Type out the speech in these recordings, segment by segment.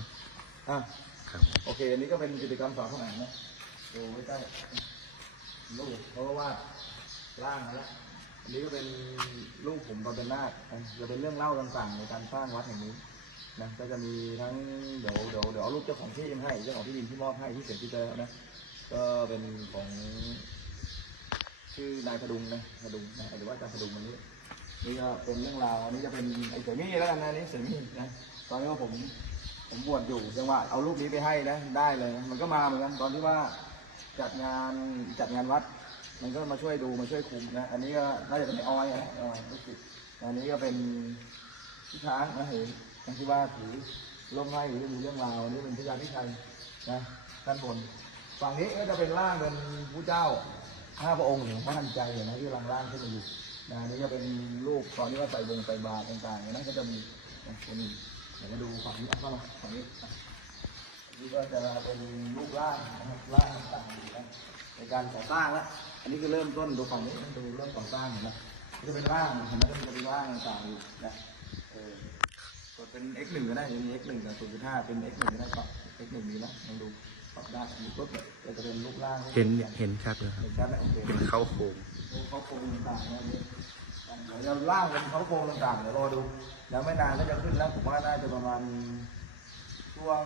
ับอะครับโอเค อันนี้ก็เป็นกิจกรรมฝาผนังนะดูไม่ใกล้ลูกเพราะว่าร่างมาแล้วอันนี้ก็เป็นลูกผมตอนเป็นนาคจะเป็นเรื่องเล่าต่างๆ ในการสร้างวัดแห่งนี้นะก็จะมีทั้งเดี๋ยวเดี๋ยวเดี๋ยวเอารูปเจ้าของที่มาให้เจ้าของที่ดินที่มอบให้ที่เสียชีวิตแล้วนะก็เป็นของชื่อนายพดุงนะพดุงนะหรือว่าอาจารย์พดุงวันนี้นี่ก็เป็นเรื่องราวอันนี้จะเป็นไอ้เสือมี่แล้วกันนะอันนี่เสือมี่นะตอนนี้ว่าผม ผมบวชอยู่จังหวะเอารูปนี้ไปให้นะได้เลยนะมันก็มาเหมือนกันตอนที่ว่าจัดงานจัดงานวัด มันก็มาช่วยดูมาช่วยคุมนะอันนี้ก็น่าจะเป็นไอ้ออยนะไอ้ออยรู้สึกอันนี้ก็เป็นพี่ช้างนะเห็นนที่ว่าถือล่มให้หรือมีเรื่องราวอันนี้เป็นพญาพิชัยนะด้านบนฝั่งนี้ก็จะเป็นร่างเป็นผู้เจ้าห้าพระองค์หรือพระทันใจนะที่กำลังร่างขึ้นมาอยู่นะอันนี้ก็เป็นรูปตอนนี้ว่าใส่บงใส่บาตรต่างๆนะก็จะมีคนนี้ ดี๋ยวมาดูฝั่งนี้เอาเข้ามาฝั่งนี้อะอันนี่ก็จะเป็นรูปร่างนะครับร่างต่างๆนะในการก่อสร้างแล้วอันนี้คือเริ่มต้นดูฝั่งนี้ดูเริ่มก่อสร้างเห็นไหมก็จะเป็นร่างเห็นไหมก็จะเป็นร่างต่างๆอยู่นะเออกดเป็น x หนึ่งก็ได้ยังมี x หนึ่งกับศูนย์จุดห้าเป็น x หนึ่งก็ได้ปรับ x หนึ่งมีแล้วลองดูปรับได้มีปุ๊บเนี่ยก็จะเป็นรูปร่างเห็นเห็นชัดเลยครับเห็นชัดไหมโอเคเป็นเข้าโครงเขาโครงต่างๆนะนี่ เดี๋ยวเราล่างเป็นเขาโครงต่างๆเดี๋ยวรอดูแล้วไม่นานก็จะขึ้นแล้วผมว่าน่าจะประมาณช่วง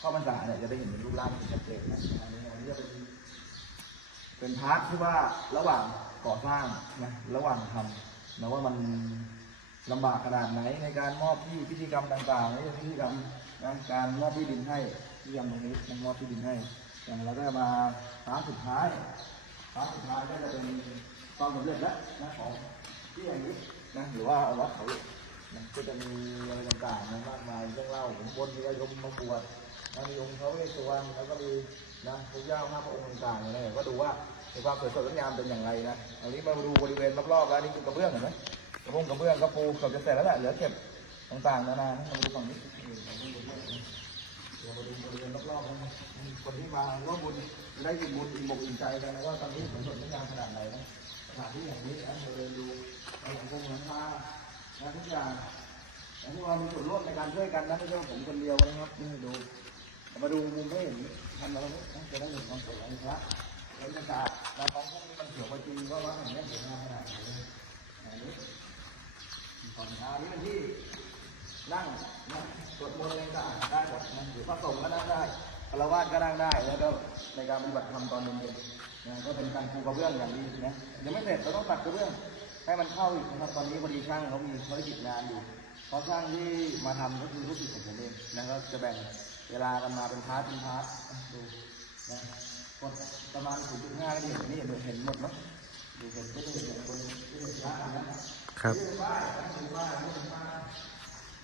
ข้าพรรษาเนี่ยจะได้เห็นเป็นรูปร่างที่ชัดเจนนะอันนี้อันนี้จะเป็นเป็นพาร์ทที่ว่าระหว่างก่อสร้างนะระหว่างทำนะว่ามันลำบากขนาดไหนในการมอบที่พิธีกรรมต่างๆนี่พิธีกรรมนะการมอบที่ดินให้พิธีกรรมตรงนี้นมอบที่ดินให้นะแล้วก็มาพาร์ทสุดท้ายครั้งสุดท้ายก็จะเป็น ความสำเร็จแล้วนะของที่อย่างนี้นะหรือว่าวัดเขานะก็จะมีอะไรต่างๆนะมากมายเรื่องเล่าผมคนมีอายมมาบวชนะมีองค์พระเวสสุวรรณแล้วก็มีนะพระเจ้าห้าพระองค์ต่างๆอะไรก็ดูว่าในความสวยสดงดงามเป็นอย่างไรนะอันนี้มาดูบริเวณรอบๆแล้วนี่คือกระเบื้องเห็นไหมกระเบื้องกระเบื้องกระปูเกือบจะเสร็จแล้วแหละเหลือเก็บต่างๆนานามาดูฝั่งนี้นี่ฝั่งนี้กระเบื้องนะเดี๋ยวมาดูบริเวณรอบๆนะคนที่มาร่วมบุญได้อิ่มบุญอิ่มอกอิ่มใจกันนะว่าตอนนี้ผลผลงานขนาดไหนนะ ถานที่อย่างนี้นะมาเดินดูหลังคงหลังคานะทุกอย่างนะที่ว่ามีส่วนร่วมในการช่วยกันนะไม่ใช่ว่าผมคนเดียวนะครับนี่ดูมาดูมุมให้เห็นทำอะไรนะจะได้เห็นความสวยงามพระบรรยากาศนะของพวกนี้มันเขียวมาจริงว่าว่าอย่างนี้สวยงามขนาดไหนเลยอันนี้ก่อนอันนี้เป็นที่นั่งนะสวดมนต์อะไรต่างได้หมดนะหรือพระสงฆ์ก็นั่งได้ คารวะก็นั่งได้แล้วก็ในการปฏิบัติธรรมตอนเย็นๆนะก็เป็นการปูกระเบื้องอย่างดีนะยังไม่เสร็จเราต้องตัดกระเบื้องให้มันเข้าอีกนะครับตอนนี้พอดีช่างเขามีภารกิจงานอยู่เพราะช่างที่มาทำก็คือลูกศิษย์ของผมเองนะก็จะแบ่งเวลากันมาเป็นพาร์ทเป็นพาร์ทนะดูนะกดประมาณ0.5ก็ดีเห็นนี่เห็นเห็นหมดเนาะดูเห็นก็จะเห็นคนที่เห็นพระนะครับนี่เป็นป้ายนะเป็นป้ายนี่เป็นป้าย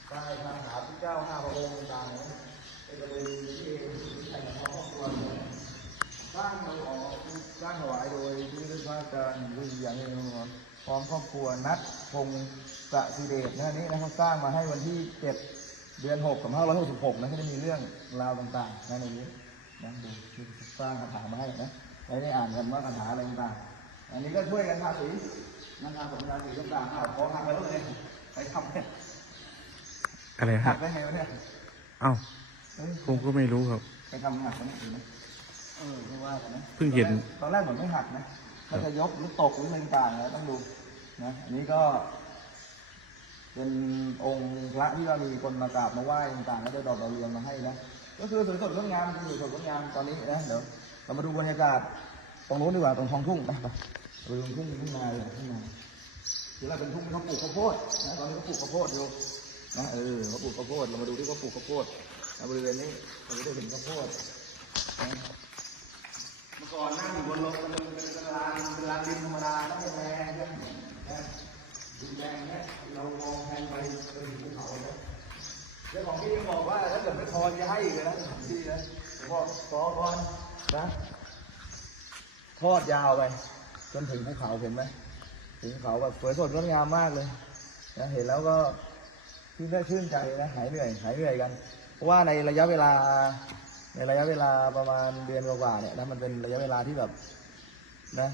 ใช่ทางหาพระเจ้าห้าพระองค์ต่างๆนะ เป็นประเด็นที่ใช้ของครอบครัวเนี่ยสร้างโดยออกสร้างถวายโดยที่เรียกว่าการรุ่งอย่างนี้นะครับพร้อมครอบครัวนัดพงศ์สะสิเดชนะนี่นะครับสร้างมาให้วันที่เจ็ดเดือนหกกับห้าร้อยหกสิบหกนะที่ได้มีเรื่องราวต่างๆนะในนี้นะดูที่สร้างคาถามาให้นะไม่ได้อ่านกันว่าคาถาอะไรต่างๆอันนี้ก็ช่วยกันทาสีนะครับผมทาสีต่างๆอ้าวขอทำไปแล้วเลยไปทำเนี่ยอะไรหัฮะกได้ไงวะเนี่ยเอ้าเอ้ย ผมก็ไม่รู้ครับ ไปทำหักกันอีกไหมเออไม่ว่ากันนะเพิ่งเห็น ตอนแรกเหมือนไม่หักนะถ้าจะยกหรือตกหรืออะไรต่างๆแล้วต้องดูนะ อันนี้ก็ เป็นองค์พระที่เรามีคนมากราบมาไหว้ต่างๆแล้วได้ดอกดาวเรืองมาให้นะ ก็คือสวยสดงดงามจริงๆสวยสดงดงามตอนนี้นะเดี๋ยวเรามาดูบรรยากาศตรงนู้นดีกว่าตรงท้องทุ่งไปไปไปดูทุ่งทุ่งนาเลยทุ่งนาที่เราเป็นทุ่งที่เขาปลูกข้าวโพดนะตอนนี้เขาปลูกข้าวโพดอยู่นะเออเขาปลูกข้าวโพดเรามาดูที่เขาปลูกข้าวโพดนะ บริเวณนี้เราจะได้เห็นข้าวโพดเมื่อก่อนนั่งอยู่บนรถมันเป็นเป็นลานเป็นลานดินธรรมดาแล้วแรงๆนะนะดินแดงเนี่ยเรามองแทนไปไปถึงภูเขาเลยเจ้าของที่บอกว่าถ้าเกิดไม่พอจะให้อีกนะที่นะผมบอกขอก่อนนะทอดยาวไป จนถึงภูเขาเห็นไหมถึงเขาแบบสวยสดงดงามมากเลยนะเห็นแล้วก็ชื่นได้ชื่นใจนะหายเหนื่อยหายเหนื่อยกัน ว่าในระยะเวลา ในระยะเวลาประมาณเดือนกว่าๆเนี่ยนะมันเป็นระยะเวลาที่แบบนะ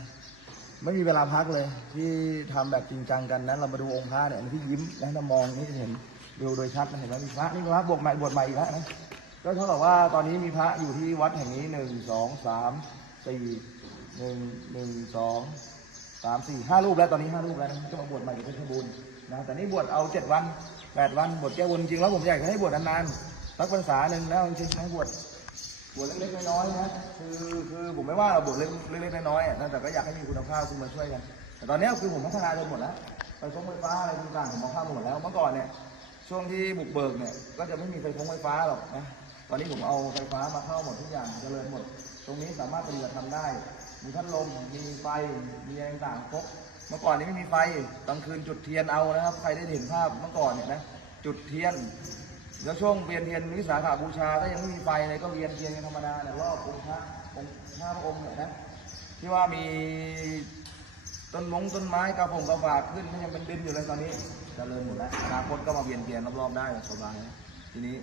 ไม่มีเวลาพักเลย ที่ทำแบบจริงจังกันนะเรามาดูองค์พระเนี่ยที่ยิ้มนะเรามองนี่เห็นดูโดยชัดนะเห็นไหมมีพระนี่พระบวกใหม่บวชใหม่อีกแล้วนะก็เท่ากับว่าตอนนี้มีพระอยู่ที่วัดแห่งนี้หนึ่งสองสามสี่หนึ่งหนึ่งสองสามสี่ห้ารูปแล้วตอนนี้ห้ารูปแล้วนะก็มาบวชใหม่ที่เพชรบูรณ์นะแต่นี่บวชเอาเจ็ดวันแปดวันบวชแก้บนจริงแล้วผมอยากจะให้บวชนานๆ สักพรรษาหนึ่งนะจริงๆให้บวชบวชเล็กๆน้อยๆนะคือคือผมไม่ว่าเราบวชเล็กๆน้อยๆอะนะแต่ก็อยากให้มีคุณภาพคุณมาช่วยกัน แต่ตอนนี้คือผมพัฒนาจนหมดแล้วไฟฟ้าไฟฟ้าอะไรต่างๆผมเอาข้ามหมดแล้วเมื่อก่อนเนี่ยช่วงที่บุกเบิกเนี่ยก็จะไม่มีไฟฟ้าไฟฟ้าหรอกนะตอนนี้ผมเอาไฟฟ้ามาเข้าหมดทุกอย่างเจริญหมด ตรงนี้สามารถปฏิบัติทำได้ มีพัดลมมีไฟมีอะไรต่างๆครบเมื่อก่อนนี้ไม่มีไฟกลางคืนจุดเทียนเอานะครับ ใครได้เห็นภาพเมื่อก่อนเนี่ยนะจุดเทียน แล้วช่วงเวียนเทียนวิสาขาบูชาก็ยังไม่มีไฟเลยก็เวียนเทียนกันธรรมดาเนี่ยรอบองค์พระองค์ห้าพระองค์เนี่ยนะที่ว่ามีต้นมงต้นไม้กระผมกระฝากขึ้นมันยังเป็นดินอยู่เลยตอนนี้จเจริญหมดแล้วอนาคตก็มาเวียนเทียนรอบๆได้สบายนะทีนี้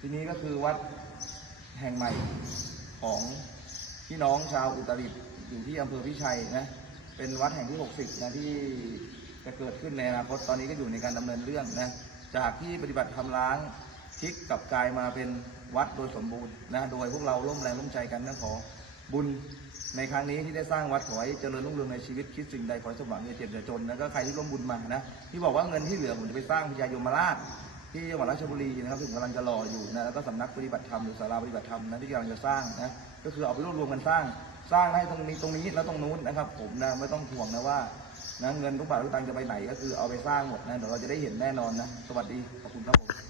ทีนี้ก็คือวัดแห่งใหม่ของพี่น้องชาวอุตรดิตถ์อยู่ที่อำเภอพิชัยนะเป็นวัดแห่งที่ 60นะที่จะเกิดขึ้นในอนาคตตอนนี้ก็อยู่ในการดำเนินเรื่องนะจากที่ปฏิบัติทำล้าง พลิกกลับกลายมาเป็นวัดโดยสมบูรณ์นะโดยพวกเราร่วมแรงร่วมใจกันนะขอบุญในครั้งนี้ที่ได้สร้างวัดขอให้เจริญรุ่งเรืองในชีวิตคิดสิ่งใดขอให้สมหวังอย่าเจ็บอย่าจนแล้วก็ใครที่ร่วมบุญมานะที่บอกว่าเงินที่เหลือผมจะไปสร้างพญายมราชที่จังหวัดราชบุรีนะครับถึงกำลังจะรออยู่นะแล้วก็สำนักปฏิบัติธรรมหรือศาลาปฏิบัติธรรมนะที่กำลังจะสร้างนะก็คือเอาไปรวบรวมกันสร้างสร้างให้ตรงนี้ตรงนี้แล้วตรงนู้นนะครับ ผมนะไม่ต้องห่วงนะว่านะเงินทุกบาททุกตังค์จะไปไหนก็คือเอาไปสร้างหมดนะเดี๋ยวเราจะได้เห็นแน่นอนนะสวัสดีขอบคุณครับผม